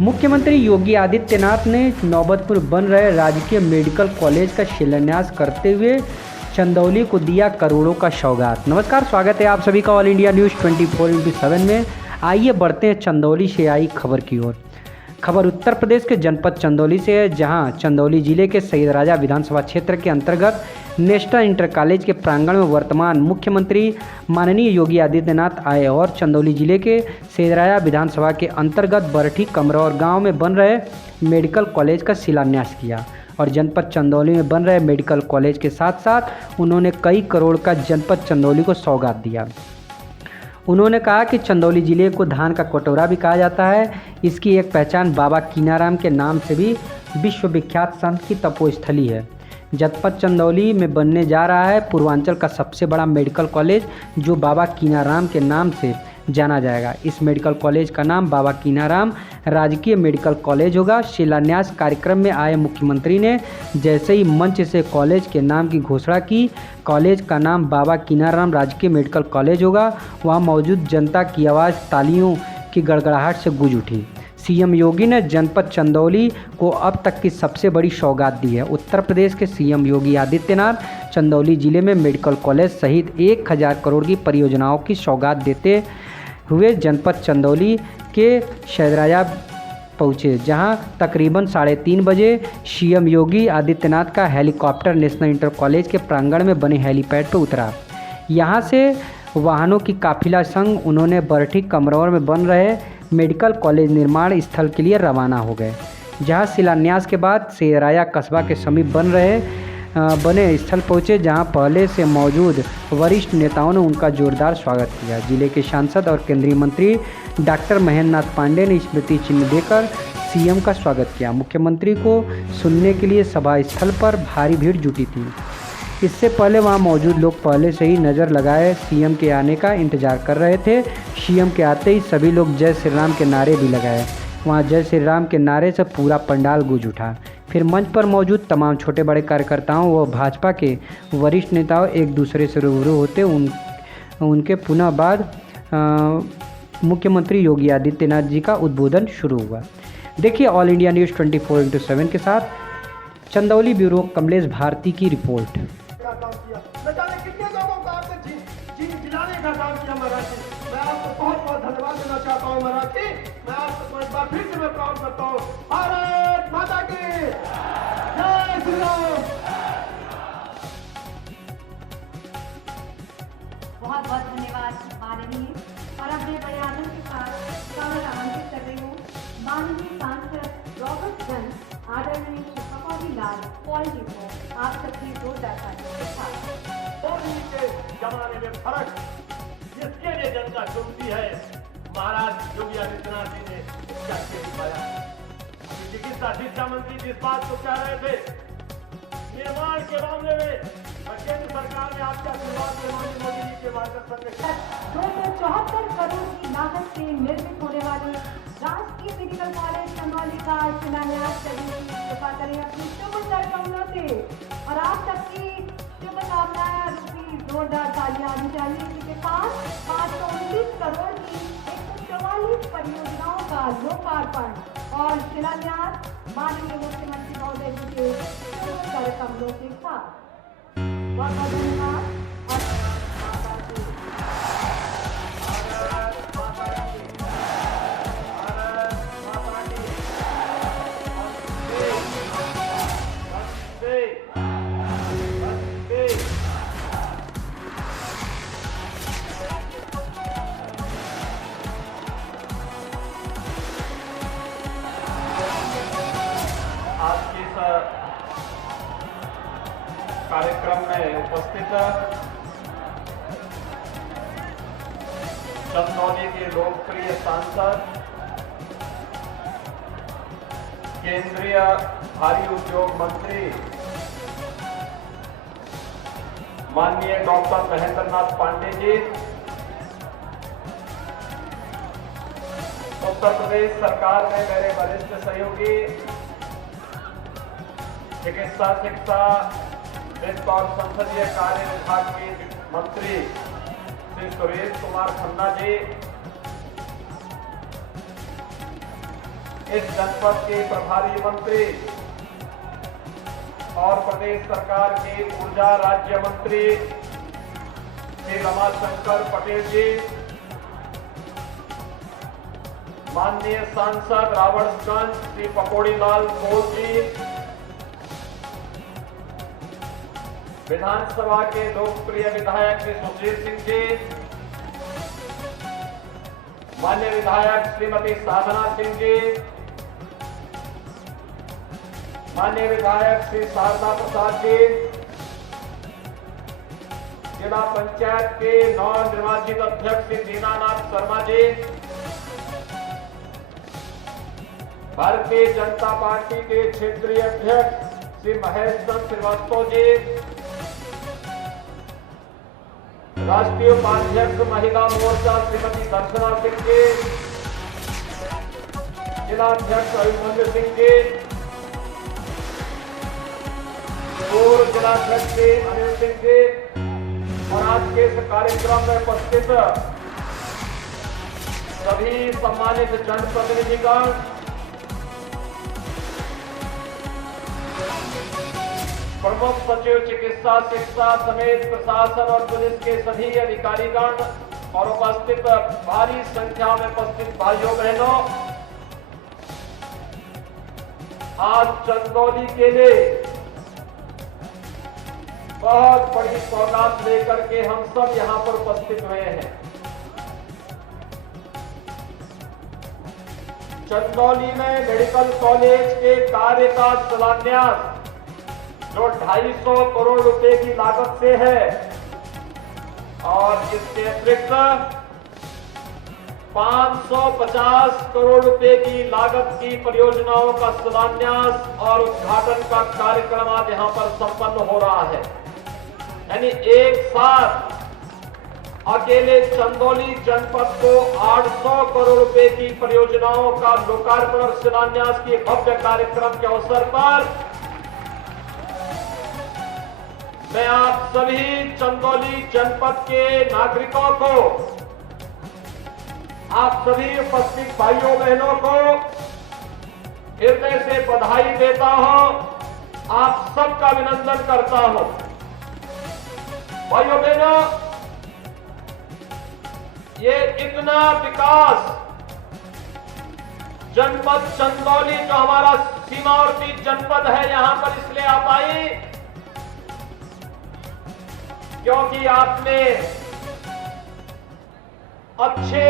मुख्यमंत्री योगी आदित्यनाथ ने नौबतपुर बन रहे राजकीय मेडिकल कॉलेज का शिलान्यास करते हुए चंदौली को दिया करोड़ों का सौगात। नमस्कार, स्वागत है आप सभी का ऑल इंडिया न्यूज़ 24/7 में। आइए बढ़ते हैं चंदौली से आई खबर की ओर। खबर उत्तर प्रदेश के जनपद चंदौली से है, जहां चंदौली जिले के सैयद राजा विधानसभा क्षेत्र के अंतर्गत नेशनल इंटर कॉलेज के प्रांगण में वर्तमान मुख्यमंत्री माननीय योगी आदित्यनाथ आए और चंदौली जिले के सैयद राजा विधानसभा के अंतर्गत बरठी कमरौर गांव में बन रहे मेडिकल कॉलेज का शिलान्यास किया। और जनपद चंदौली में बन रहे मेडिकल कॉलेज के साथ साथ उन्होंने कई करोड़ का जनपद चंदौली को सौगात दिया। उन्होंने कहा कि चंदौली जिले को धान का कटोरा भी कहा जाता है। इसकी एक पहचान बाबा कीनाराम के नाम से भी विश्वविख्यात संत की तपोस्थली है। जनपद चंदौली में बनने जा रहा है पूर्वांचल का सबसे बड़ा मेडिकल कॉलेज, जो बाबा कीनाराम के नाम से जाना जाएगा। इस मेडिकल कॉलेज का नाम बाबा कीनाराम राजकीय मेडिकल कॉलेज होगा। शिलान्यास कार्यक्रम में आए मुख्यमंत्री ने जैसे ही मंच से कॉलेज के नाम की घोषणा की, कॉलेज का नाम बाबा कीनाराम राजकीय मेडिकल कॉलेज होगा, वहाँ मौजूद जनता की आवाज़ तालियों की गड़गड़ाहट से गूंज उठी। सीएम योगी ने जनपद चंदौली को अब तक की सबसे बड़ी सौगात दी है। उत्तर प्रदेश के सीएम योगी आदित्यनाथ चंदौली जिले में मेडिकल कॉलेज सहित 1000 करोड़ की परियोजनाओं की सौगात देते हुए जनपद चंदौली के सैयदराजा पहुँचे, जहां तकरीबन 3:30 बजे सीएम योगी आदित्यनाथ का हेलीकॉप्टर नेशनल इंटर कॉलेज के प्रांगण में बने हेलीपैड पर उतरा। यहां से वाहनों की काफिला संग उन्होंने बरठी कमरौर में बन रहे मेडिकल कॉलेज निर्माण स्थल के लिए रवाना हो गए, जहां शिलान्यास के बाद सैयदराजा कस्बा के समीप बने स्थल पहुंचे, जहां पहले से मौजूद वरिष्ठ नेताओं ने उनका जोरदार स्वागत किया। जिले के सांसद और केंद्रीय मंत्री डॉक्टर महेंद्र नाथ पांडे ने स्मृति चिन्ह देकर सीएम का स्वागत किया। मुख्यमंत्री को सुनने के लिए सभा स्थल पर भारी भीड़ जुटी थी। इससे पहले वहां मौजूद लोग पहले से ही नज़र लगाए सीएम के आने का इंतजार कर रहे थे। सीएम के आते ही सभी लोग जय श्री राम के नारे भी लगाए। वहां जय श्री राम के नारे से पूरा पंडाल गूंज उठा। फिर मंच पर मौजूद तमाम छोटे बड़े कार्यकर्ताओं व भाजपा के वरिष्ठ नेताओं एक दूसरे से रूबरू होते उनके पुनः बाद मुख्यमंत्री योगी आदित्यनाथ जी का उद्बोधन शुरू हुआ। देखिए ऑल इंडिया न्यूज़ 24/7 के साथ चंदौली ब्यूरो कमलेश भारती की रिपोर्ट। मैं आपको बहुत बहुत धन्यवाद देना चाहता हूँ मराठी। मैं आपको एक बार फिर से मैं प्राउड करता हूँ। भारत माता की जय श्री राम। बहुत बहुत धन्यवाद माननीय, और अपने बयानों के साथ सभा आमंत्रित कर रही हूँ माननीय सांसद रॉबर्टसन आदरणीय शिवपाली लाल पॉलिटी को आप सबकी जोरदार तालियों के साथ। मोदी के जमाने में फर्क जिसके लिए जनता चुनती है, महाराज योगी आदित्यनाथ जी ने करके दिखाया। चिकित्सा शिक्षा मंत्री जिस बात को कह रहे थे निर्माण के मामले में, केंद्र सरकार ने आपका शुरुआत में माननीय मोदी जी के मार्गदर्शन में 274 करोड़ की लागत से निर्मित होने वाले राजकीय मेडिकल कॉलेज चंदौली का शिलान्यास करने की कृपा करें अपनी शुभ सरकमों से, और आप सबकी शुभकामनाएं रूपी जोरदार तालियां आनी चाहिए। इसी के साथ 529 करोड़ की 144 परियोजनाओं का लोकार्पण और शिलान्यास माननीय मुख्यमंत्री महोदय जी के शुभ सरकमों के साथ। बहुत बहुत धन्यवाद। आज के इस कार्यक्रम में उपस्थित चंदौली के लोकप्रिय सांसद, केंद्रीय भारी उद्योग मंत्री माननीय डॉक्टर महेंद्र नाथ पांडे जी, उत्तर प्रदेश सरकार में मेरे वरिष्ठ सहयोगी चिकित्सा शिक्षा वित्त और संसदीय कार्य विभाग के मंत्री श्री सुरेश कुमार खन्ना जी, इस जनपद के प्रभारी मंत्री और प्रदेश सरकार के ऊर्जा राज्य मंत्री श्री रमाशंकर पटेल जी, माननीय सांसद रावणगंज श्री पकौड़ी लाल खोल जी, विधानसभा के लोकप्रिय विधायक श्री सुशील सिंह जी, माननीय विधायक श्रीमती साधना सिंह जी, माननीय विधायक श्री शारदा प्रसाद जी, जिला पंचायत के नवनिर्वाचित अध्यक्ष श्री दीनानाथ शर्मा जी, भारतीय जनता पार्टी के क्षेत्रीय अध्यक्ष श्री महेश चंद्र श्रीवास्तव जी, राष्ट्रीय उपाध्यक्ष महिला मोर्चा श्रीमती दर्शना सिंह जी, जिला अध्यक्ष अभिमन्यु सिंह जी, पूर्व जिलाध्यक्ष श्री अनिल सिंह जी और आज के इस कार्यक्रम में उपस्थित सभी सम्मानित जनप्रतिनिधिगण, प्रमुख सचिव चिकित्सा शिक्षा समेत प्रशासन और पुलिस के सभी अधिकारीगण और उपस्थित भारी संख्या में उपस्थित भाइयों बहनों, आज चंदौली के लिए बहुत बड़ी सौगात लेकर के हम सब यहां पर उपस्थित हुए हैं। चंदौली में मेडिकल कॉलेज के कार्य का शिलान्यास जो 250 करोड़ रुपए की लागत से है और इसके अतिरिक्त 550 करोड़ रुपए की लागत की परियोजनाओं का शिलान्यास और उद्घाटन का कार्यक्रम आज यहां पर संपन्न हो रहा है। यानी एक साथ अकेले चंदौली जनपद को 800 करोड़ रुपए की परियोजनाओं का लोकार्पण और शिलान्यास के भव्य कार्यक्रम के अवसर पर मैं आप सभी चंदौली जनपद के नागरिकों को, आप सभी उपस्थित भाइयों बहनों को हृदय से बधाई देता हूं, आप सबका अभिनंदन करता हूं। भाइयों बहनों, ये इतना विकास जनपद चंदौली जो हमारा सीमावर्ती जनपद है यहां पर इसलिए आ पाई क्योंकि आपने अच्छे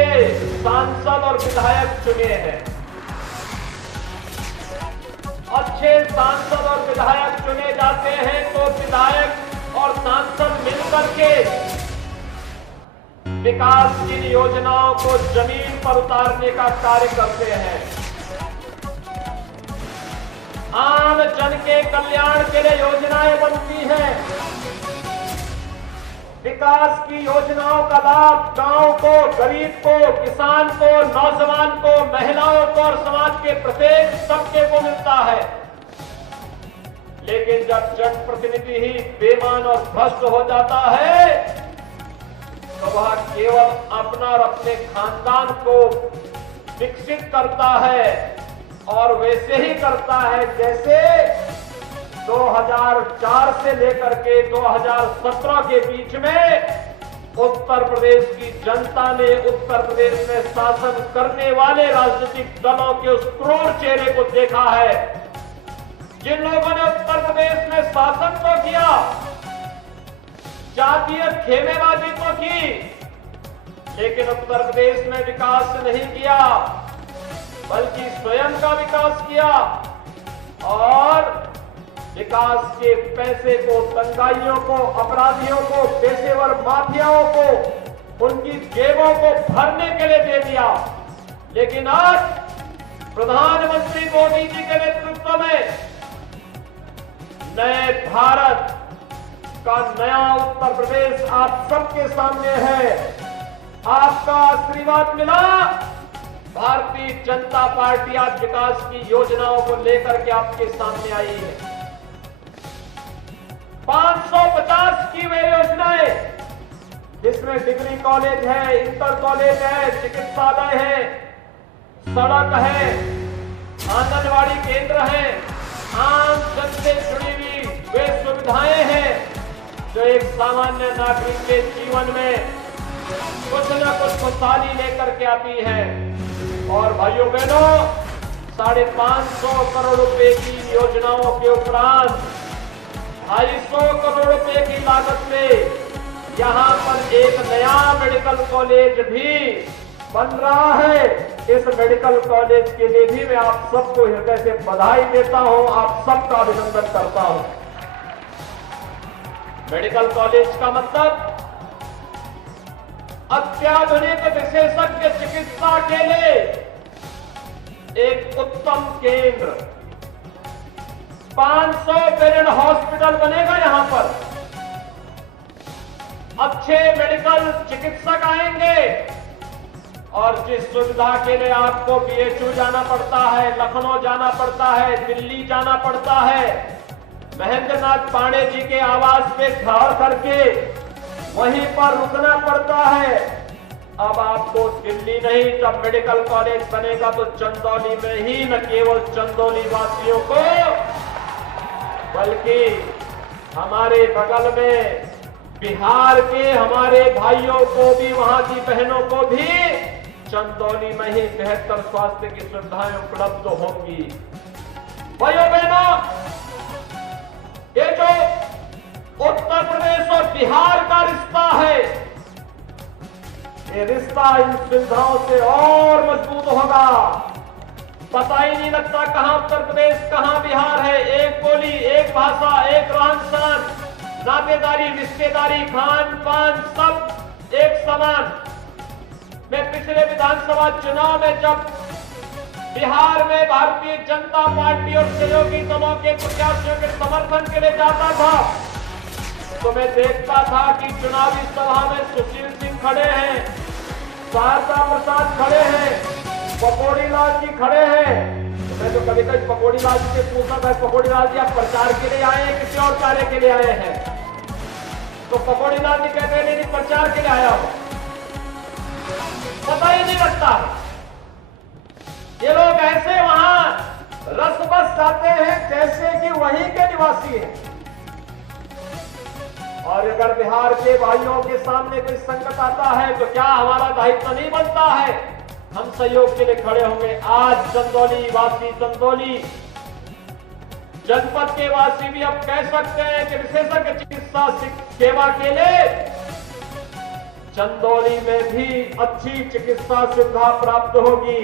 सांसद और विधायक चुने हैं। अच्छे सांसद और विधायक चुने जाते हैं तो विधायक और सांसद मिलकर के विकास की योजनाओं को जमीन पर उतारने का कार्य करते हैं। आम जन के कल्याण के लिए योजनाएं बनती हैं। विकास की योजनाओं का लाभ गांव को, गरीब को, किसान को, नौजवान को, महिलाओं को और समाज के प्रत्येक तबके को मिलता है। लेकिन जब जनप्रतिनिधि ही बेईमान और भ्रष्ट हो जाता है तो वह केवल अपना और अपने खानदान को विकसित करता है और वैसे ही करता है जैसे 2004 से लेकर के 2017 के बीच में उत्तर प्रदेश की जनता ने उत्तर प्रदेश में शासन करने वाले राजनीतिक दलों के उस क्रूर चेहरे को देखा है, जिन लोगों ने उत्तर प्रदेश में शासन तो किया, जातीय खेमेबाजी तो की, लेकिन उत्तर प्रदेश में विकास नहीं किया, बल्कि स्वयं का विकास किया और विकास के पैसे को दंगाइयों को, अपराधियों को, पेशेवर माफियाओं को उनकी जेबों को भरने के लिए दे दिया। लेकिन आज प्रधानमंत्री मोदी जी के नेतृत्व में नए भारत का नया उत्तर प्रदेश आप सबके सामने है। आपका आशीर्वाद मिला, भारतीय जनता पार्टी आज विकास की योजनाओं को लेकर के आपके सामने आई है। 550 की वे योजनाएं जिसमें डिग्री कॉलेज है, इंटर कॉलेज है, चिकित्सालय है, सड़क है, आंगनवाड़ी केंद्र हैं, आम जन से जुड़ी हुई वे सुविधाएं हैं जो एक सामान्य नागरिक के जीवन में कुछ न कुछ खुशहाली लेकर के आती है। और भाइयों बहनों, 550 करोड़ रुपए की योजनाओं के उपरांत 250 करोड़ रुपए की लागत में यहाँ पर एक नया मेडिकल कॉलेज भी बन रहा है। इस मेडिकल कॉलेज के लिए भी मैं आप सबको हृदय से बधाई देता हूं, आप सबका अभिनंदन करता हूं। मेडिकल कॉलेज का मतलब अत्याधुनिक विशेषज्ञ चिकित्सा के लिए एक उत्तम केंद्र, 500 बेड हॉस्पिटल बनेगा। यहां पर अच्छे मेडिकल चिकित्सक आएंगे और जिस सुविधा के लिए आपको बीएचयू जाना पड़ता है, लखनऊ जाना पड़ता है, दिल्ली जाना पड़ता है, महेंद्रनाथ पांडे जी के आवास पे ठहर करके वहीं पर रुकना पड़ता है, अब आपको दिल्ली नहीं, जब मेडिकल कॉलेज बनेगा तो चंदौली में ही, न केवल चंदौली वासियों को बल्कि हमारे बगल में बिहार के हमारे भाइयों को भी, वहां की बहनों को भी चंदौली में ही बेहतर स्वास्थ्य की सुविधाएं उपलब्ध होंगी। भाइयों बहनों, ये जो उत्तर प्रदेश और बिहार का रिश्ता है, ये रिश्ता इन सुविधाओं से और मजबूत होगा। पता ही नहीं लगता कहां उत्तर प्रदेश कहां बिहार है। एक बोली, एक भाषा, एक रहन सहन, नातेदारी, रिश्तेदारी, खान पान सब एक समान। मैं पिछले विधानसभा चुनाव में जब बिहार में भारतीय जनता पार्टी और सहयोगी दलों के प्रत्याशियों के समर्थन के लिए जाता था तो मैं देखता था कि चुनावी सभा में सुशील सिंह खड़े हैं, शारदा प्रसाद खड़े हैं, पकौड़ी लाल जी खड़े हैं। तो मैं तो कभी कभी पकौड़ी लाल जी से पूछता था, पकौड़ी लाल जी आप प्रचार के लिए आए हैं किसी और कार्य के लिए आए हैं? तो पकौड़ी लाल जी कहते हैं नहीं, प्रचार के लिए आया हूं। पता ही नहीं लगता ये लोग ऐसे वहां रस बस जाते हैं जैसे कि वहीं के निवासी हैं। और अगर बिहार के भाइयों के सामने कोई संकट आता है तो क्या हमारा दायित्व नहीं बनता है, हम सहयोग के लिए खड़े होंगे। आज चंदौली वासी, चंदौली जनपद के वासी भी अब कह सकते हैं कि विशेषज्ञ चिकित्सा सेवा के लिए चंदौली में भी अच्छी चिकित्सा सुविधा प्राप्त होगी।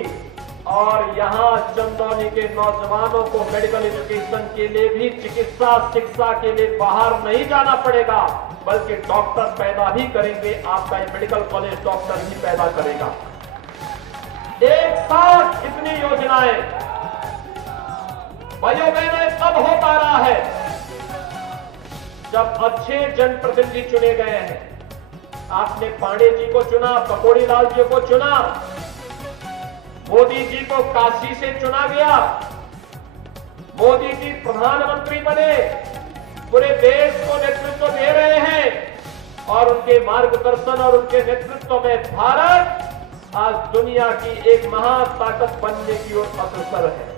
और यहां चंदौली के नौजवानों को मेडिकल एजुकेशन के लिए भी, चिकित्सा शिक्षा के लिए बाहर नहीं जाना पड़ेगा, बल्कि डॉक्टर पैदा भी करेंगे। आपका ये मेडिकल कॉलेज डॉक्टर ही पैदा करेगा। एक साथ इतनी योजनाएं भाइयों बहनों तब हो पा रहा है जब अच्छे जनप्रतिनिधि चुने गए हैं। आपने पांडे जी को चुना, पकौड़ी लाल जी को चुना, मोदी जी को काशी से चुना गया, मोदी जी प्रधानमंत्री बने, पूरे देश को नेतृत्व दे रहे हैं और उनके मार्गदर्शन और उनके नेतृत्व में भारत आज दुनिया की एक महाताकत बनने की ओर अग्रसर है।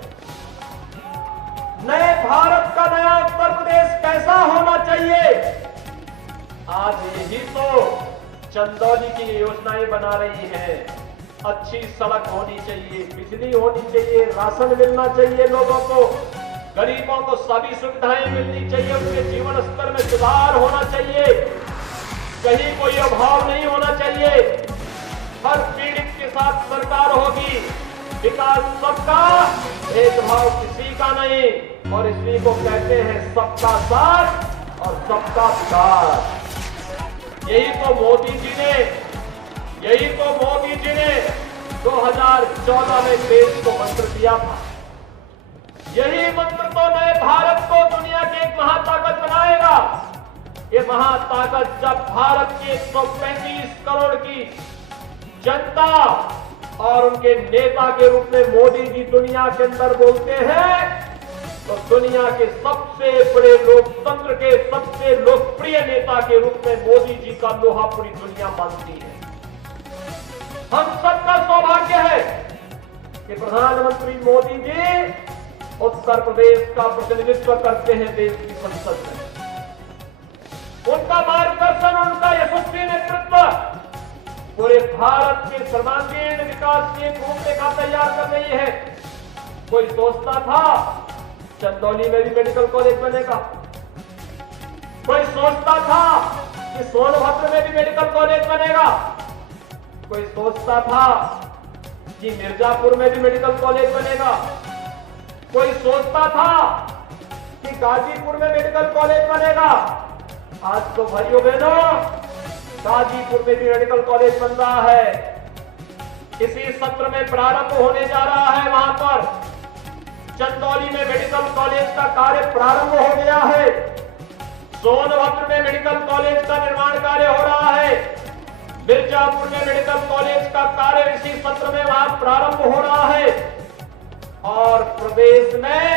नए भारत का नया उत्तर प्रदेश कैसा होना चाहिए, आज यही तो चंदौली की योजनाएं बना रही है। अच्छी सड़क होनी चाहिए, बिजली होनी चाहिए, राशन मिलना चाहिए लोगों को, गरीबों को सभी सुविधाएं मिलनी चाहिए, उनके जीवन स्तर में सुधार होना चाहिए, कहीं कोई अभाव नहीं होना चाहिए, हर पीड़ित के साथ सरकार होगी, विकास सबका, भेदभाव किसी का नहीं, और इसी को कहते हैं सबका साथ और सबका विकास। यही तो मोदी जी ने 2014 में देश को मंत्र दिया था। यही मंत्र तो नए भारत को दुनिया की एक महाताकत बनाएगा। ये महाताकत जब भारत की 135 करोड़ की जनता और उनके नेता के रूप में मोदी जी दुनिया के अंदर बोलते हैं तो दुनिया के सबसे बड़े लोकतंत्र के सबसे लोकप्रिय नेता के रूप में मोदी जी का लोहा पूरी दुनिया मानती है। हम सबका सौभाग्य है कि प्रधानमंत्री मोदी जी उत्तर प्रदेश का प्रतिनिधित्व करते हैं देश की संसद में। उनका मार्गदर्शन, उनका यशस्वी नेतृत्व पूरे भारत के सर्वांगीण विकास की एक रूपरेखा तैयार कर रही है। कोई सोचता था चंदौली में भी मेडिकल कॉलेज बनेगा, कोई सोचता था कि सोनभद्र में भी मेडिकल कॉलेज बनेगा, कोई सोचता था कि मिर्जापुर में भी मेडिकल कॉलेज बनेगा, कोई सोचता था कि गाजीपुर में मेडिकल कॉलेज बनेगा। आज तो भाइयों बहनों गाजीपुर में भी मेडिकल कॉलेज बन रहा है। इसी सत्र में प्रारंभ होने जा रहा है। वहां पर चंदौली में मेडिकल कॉलेज का कार्य प्रारंभ हो गया है। सोनभद्र में मेडिकल कॉलेज का निर्माण कार्य हो रहा है। मिर्जापुर में मेडिकल कॉलेज का कार्य इसी सत्र में वहां प्रारंभ हो रहा है। और प्रदेश में